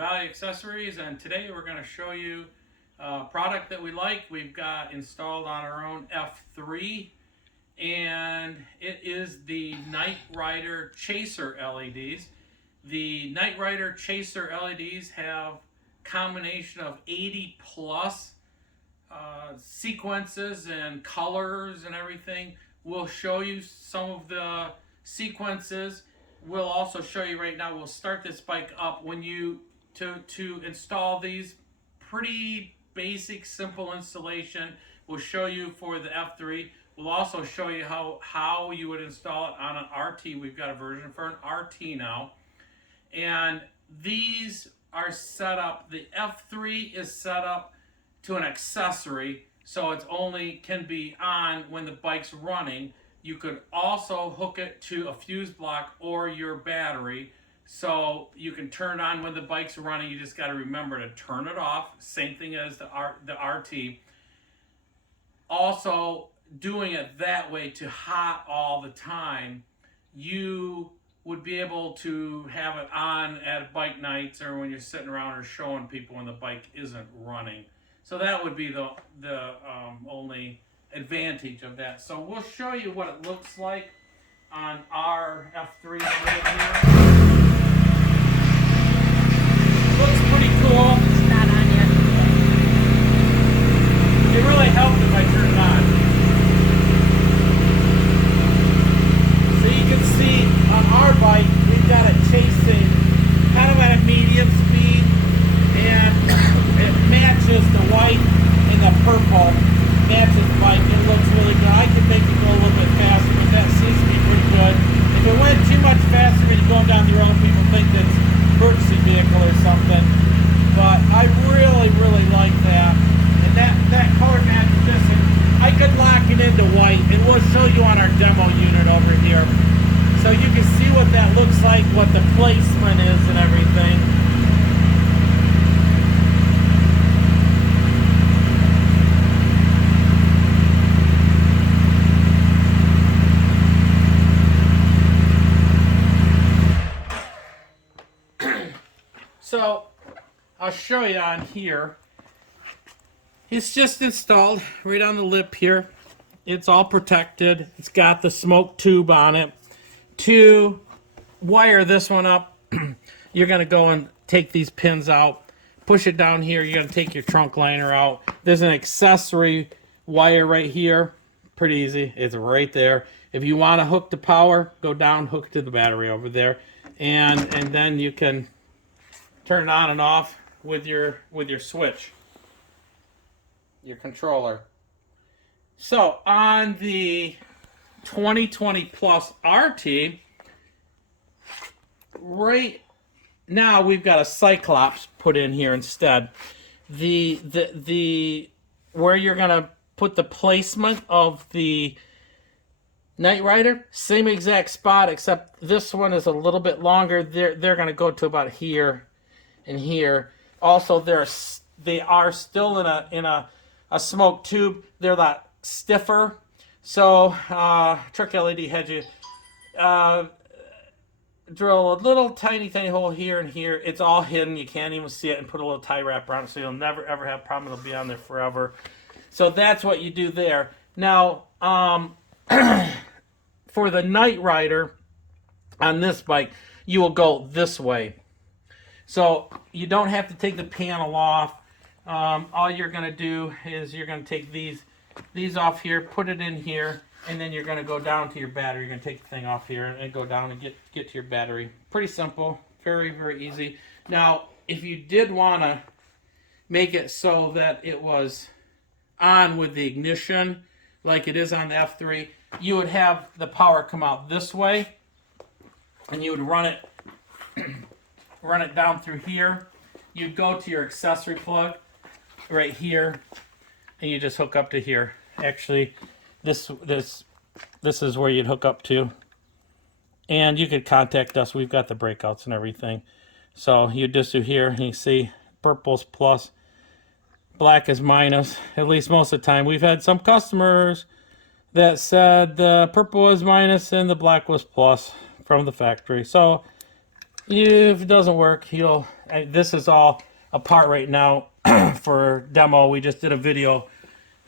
Value Accessories, and today we're going to show you a product that we like. We've got installed on our own F3, and it is the Night Rider Chaser LEDs. The Night Rider Chaser LEDs have combination of 80 plus sequences and colors and everything. We'll show you some of the sequences. We'll also show you right now. We'll start this bike up. When you to install these, pretty basic, simple installation. We'll show you for the F3. We'll also show you how you would install it on an RT. We've got a version for an RT now, and these are set up. The F3 is set up to an accessory, so it's only can be on when the bike's running. You could also hook it to a fuse block or your battery, so you can turn it on when the bike's running. You just got to remember to turn it off. Same thing as the RT. Also, doing it that way to hot all the time, you would be able to have it on at bike nights or when you're sitting around or showing people when the bike isn't running. So that would be the only advantage of that. So we'll show you what it looks like on our F3 right here. Looks pretty cool. It's not on yet. It really helped if I turn it on. So you can see on our bike, we've got it chasing kind of at a medium speed, and it matches the white and the purple. Matches the bike. It looks really good. I could make it go a little bit faster, but that seems to be pretty good. If it went too much faster when you're going down the road, people think it's an emergency vehicle or something. But I really like that. And that color matches this. And I could lock it into white, and we'll show you on our demo unit over here. So you can see what that looks like, what the placement is and everything. So I'll show you on here. It's just installed right on the lip here. It's all protected. It's got the smoke tube on it. To wire this one up, you're going to go and take these pins out, push it down here. You're going to take your trunk liner out. There's an accessory wire right here. Pretty easy. It's right there. If you want to hook the power, go down, hook to the battery over there, and then you can turn it on and off with your switch, your controller. So on the 2020 Plus RT, right now we've got a Cyclops put in here instead. The where you're gonna put the placement of the Night Rider, same exact spot, except this one is a little bit longer. They're gonna go to about here and here. Also, they are still in a smoke tube. They're a lot stiffer. So Truck LED had you drill a little tiny hole here and here. It's all hidden. You can't even see it, and put a little tie wrap around it, so you'll never ever have a problem. It'll be on there forever. So that's what you do there. Now, for the Night Rider on this bike, you will go this way. So you don't have to take the panel off. All you're going to do is you're going to take these off here, put it in here, and then you're going to go down to your battery. You're going to take the thing off here and go down and get to your battery. Pretty simple. Very easy. Now, if you did want to make it so that it was on with the ignition, like it is on the F3, you would have the power come out this way, and you would run it down through here. You'd go to your accessory plug right here, and you just hook up to here. Actually, this is where you'd hook up to, and you could contact us. We've got the breakouts and everything. So you just do here, and you see purple's plus, black is minus. At least most of the time, we've had some customers that said the purple was minus and the black was plus from the factory. So if it doesn't work, you'll this is all apart right now for demo. We just did a video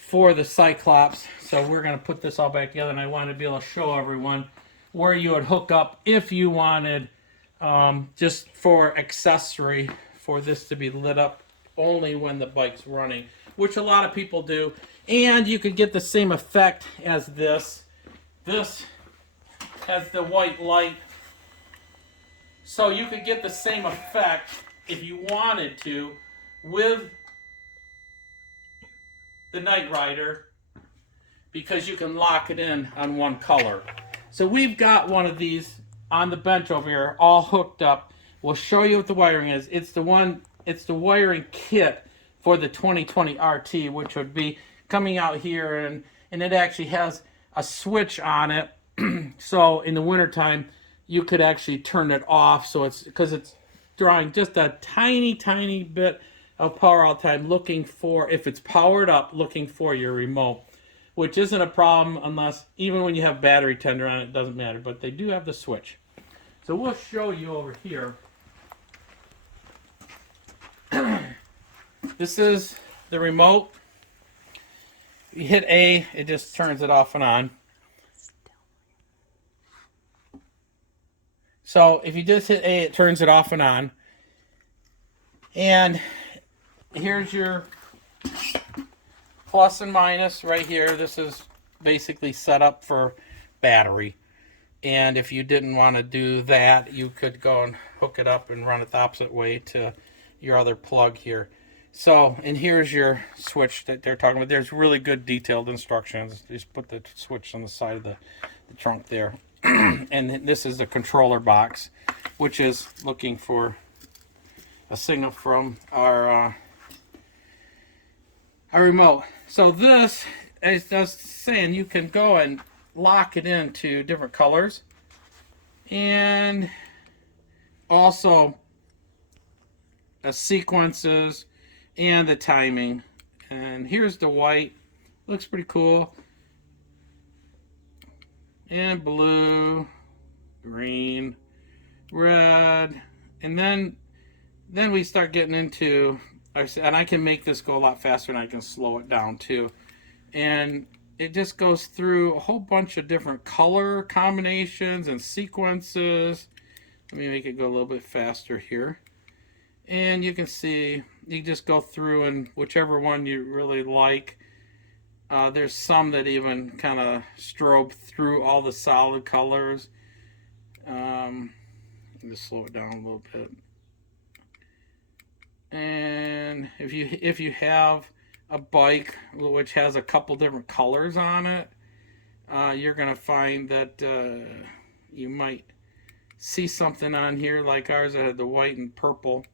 for the Cyclops, so we're going to put this all back together, and I wanted to be able to show everyone where you would hook up if you wanted just for accessory for this to be lit up only when the bike's running, which a lot of people do. And you could get the same effect as this. This has the white light, so you could get the same effect if you wanted to with the Night Rider, because you can lock it in on one color. So we've got one of these on the bench over here, all hooked up. We'll show you what the wiring is. It's the wiring kit for the 2020 RT, which would be coming out here, and it actually has a switch on it. So in the wintertime, you could actually turn it off. So it's because it's drawing just a tiny bit of power all the time, looking for, if it's powered up, looking for your remote, which isn't a problem unless, even when you have battery tender on it, it doesn't matter, but they do have the switch. So we'll show you over here. This is the remote. You hit A, it just turns it off and on. So if you just hit A, it turns it off and on. And here's your plus and minus right here. This is basically set up for battery. And if you didn't want to do that, you could go and hook it up and run it the opposite way to your other plug here. So, and here's your switch that they're talking about. There's really good detailed instructions. Just put the switch on the side of the trunk there. And this is the controller box, which is looking for a signal from our remote. So this is just saying you can go and lock it into different colors, and also sequences and the timing. And here's the white, looks pretty cool, and blue, green, red, and then we start getting into, and I can make this go a lot faster, and I can slow it down too. And it just goes through a whole bunch of different color combinations and sequences. Let me make it go a little bit faster here. And you can see, you just go through, and whichever one you really like. There's some that even kind of strobe through all the solid colors. Just slow it down a little bit. And if you have a bike which has a couple different colors on it, you're gonna find that you might see something on here like ours that had the white and purple.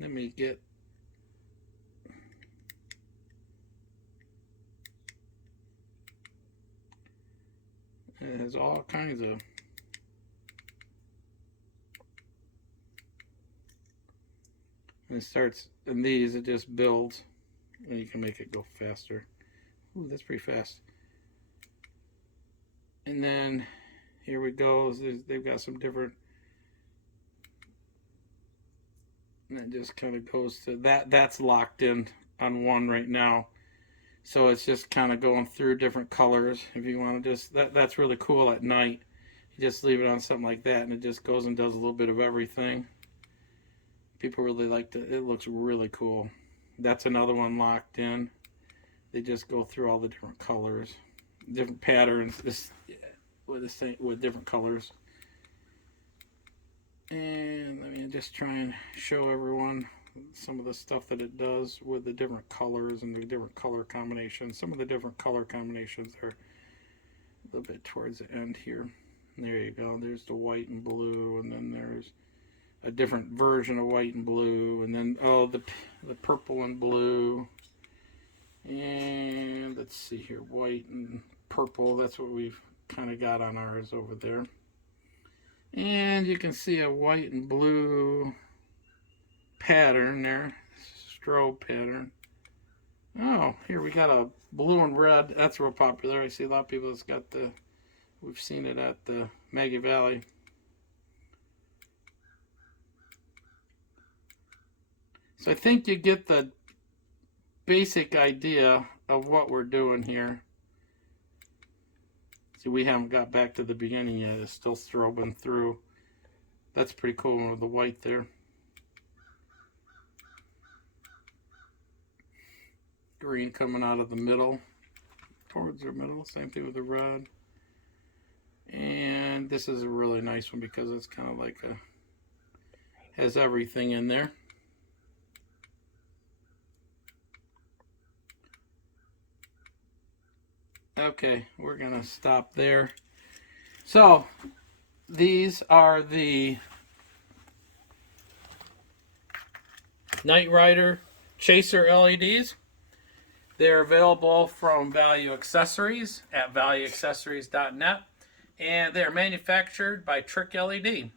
Let me get, it has all kinds of, and it starts in these, it just builds, and you can make it go faster. Ooh, that's pretty fast. And then here we go. They've got some different, and it just kind of goes to that. That's locked in on one right now, so it's just kind of going through different colors. If you want to just, that's really cool at night. You just leave it on something like that, and it just goes and does a little bit of everything. People really like it. It looks really cool. That's another one locked in. They just go through all the different colors, different patterns. This with different colors. And let me just try and show everyone some of the stuff that it does with the different colors and the different color combinations. Some of the different color combinations are a little bit towards the end here. There you go. There's the white and blue, and then there's a different version of white and blue, and then the purple and blue. And let's see here, white and purple. That's what we've kind of got on ours over there. And you can see a white and blue pattern there, strobe pattern. Oh, here we got a blue and red. That's real popular. I see a lot of people that's got the, we've seen it at the Maggie Valley. So I think you get the basic idea of what we're doing here. See, we haven't got back to the beginning yet. It's still strobing through. That's pretty cool with the white there. Green coming out of the middle, towards the middle. Same thing with the red. And this is a really nice one because it's kind of like has everything in there. Okay, we're gonna stop there. So these are the Knight Rider Chaser LEDs. They're available from Value Accessories at valueaccessories.net, and they're manufactured by Trick LED.